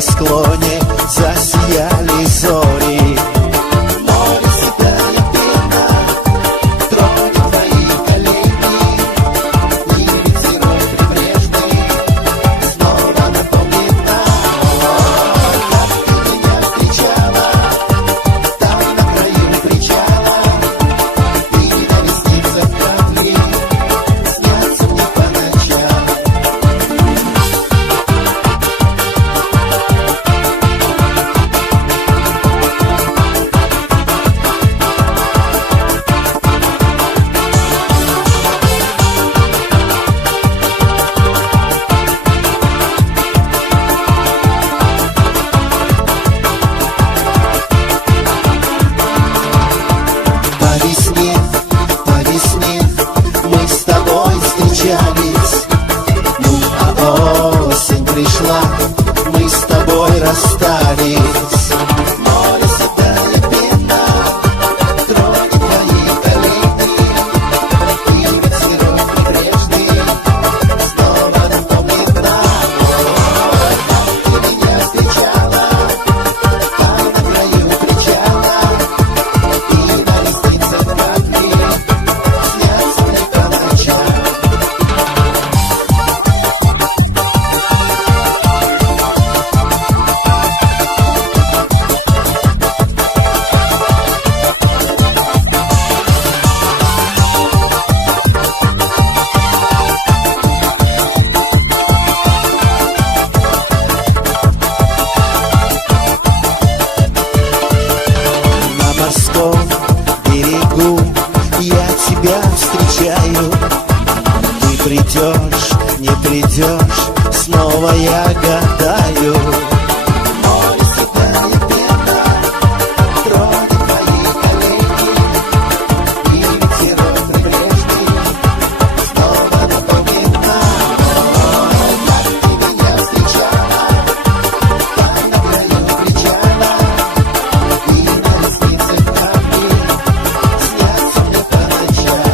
небосклоне засияли зори. Море седая пена тронет твои колени, и ветерок прибрежный снова напомнит нам, как ты меня встречала там на краю причала. И на ресницах капли снятся мне по ночам. По весне мы с тобой встречались, ну а осень пришла, мы с тобой расстались. Море седая пена тронет твои колени, и ветерок прибрежный снова напомнит нам, как ты меня встречала там на краю причала. И на ресницах капли снятся мне по ночам. На морском берегу я тебя встречаю. Ты придешь, не придешь, снова я гадаю. Море седая пена тронет твои колени, и ветерок прибрежный снова напомнит нам, как ты меня встречала там на краю причала. И на ресницах капли снятся мне по ночам.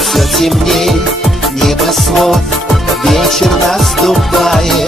Все темней небосвод, вечер наступает.